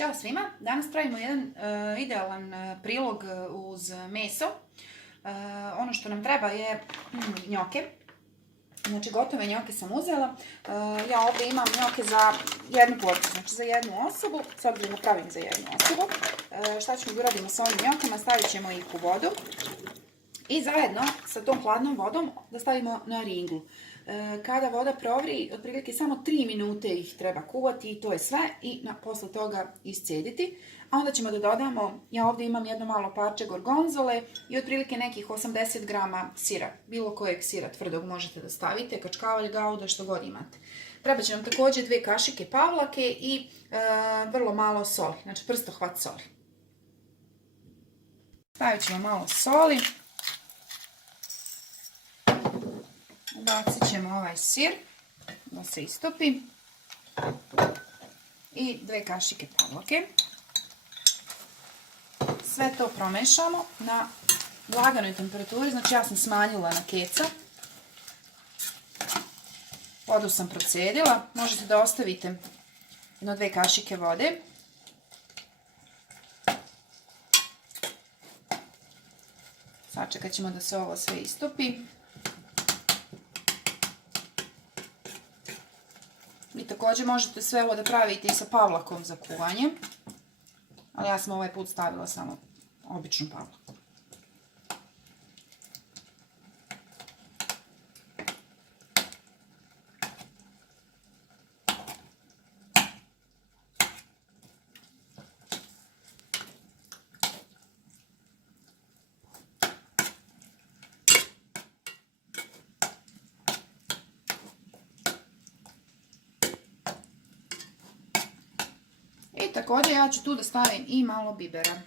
Ćao svima! Danas pravimo jedan idealan prilog uz meso. Ono što nam treba je njoke. Znači gotove njoke sam uzela. Ja ovdje imam njoke za jednu porciju, znači za jednu osobu. S obzirom da pravim za jednu osobu. Šta ćemo da uradimo sa ovim njokama? Stavit ćemo ih u vodu. I zajedno sa tom hladnom vodom da stavimo na ringlu. Kada voda provri, otprilike samo 3 minute ih treba kuvati i to je sve. I posle toga iscediti. A onda ćemo da dodamo, ja ovdje imam jedno malo parče gorgonzole i otprilike nekih 80 grama sira. Bilo kojeg sira tvrdog možete da stavite, kačkavalj, gauda, što god imate. Treba će nam također 2 kašike pavlake i vrlo malo soli, znači prstohvat soli. Stavit ćemo malo soli. Ubacit ćemo ovaj sir da se istopi i 2 kašike pavlake. Sve to promešamo na laganoj temperaturi, znači ja sam smanjila na keca. Vodu sam procedila, možete da ostavite 1-2 kašike vode. Sačekat ćemo da se ovo sve istopi. I također možete sve ovo da pravite i sa pavlakom za kuvanje. Ali ja sam ovaj put stavila samo običnu pavlaku. I također ja ću tu da stavim i malo bibera.